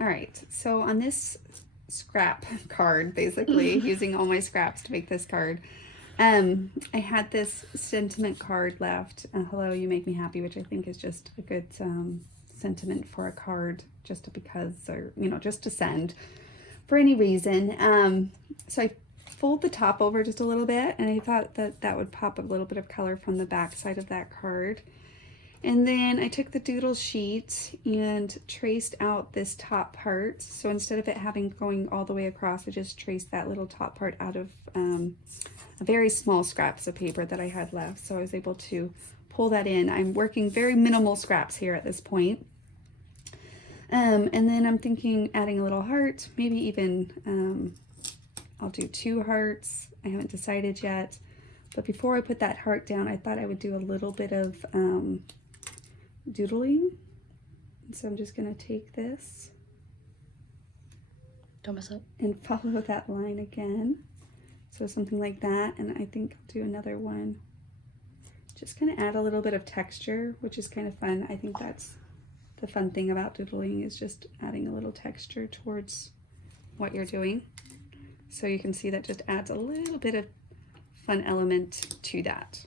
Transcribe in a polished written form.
All right, so on this scrap card, basically, using all my scraps to make this card, I had this sentiment card left, Hello, You Make Me Happy, which I think is just a good sentiment for a card, just because, or, you know, just to send for any reason. So I fold the top over just a little bit, and I thought that that would pop a little bit of color from the back side of that card. And then I took the doodle sheet and traced out this top part. So instead of it having going all the way across, I just traced that little top part out of a very small scraps of paper that I had left. So I was able to pull that in. I'm working very minimal scraps here at this point. And then I'm thinking adding a little heart, maybe even I'll do 2 hearts. I haven't decided yet. But before I put that heart down, I thought I would do a little bit of doodling. So I'm just going to take this. Don't mess up. And follow that line again. So something like that. And I think I'll do another one. Just kind of add a little bit of texture, which is kind of fun. I think that's the fun thing about doodling, is just adding a little texture towards what you're doing. So you can see that just adds a little bit of fun element to that.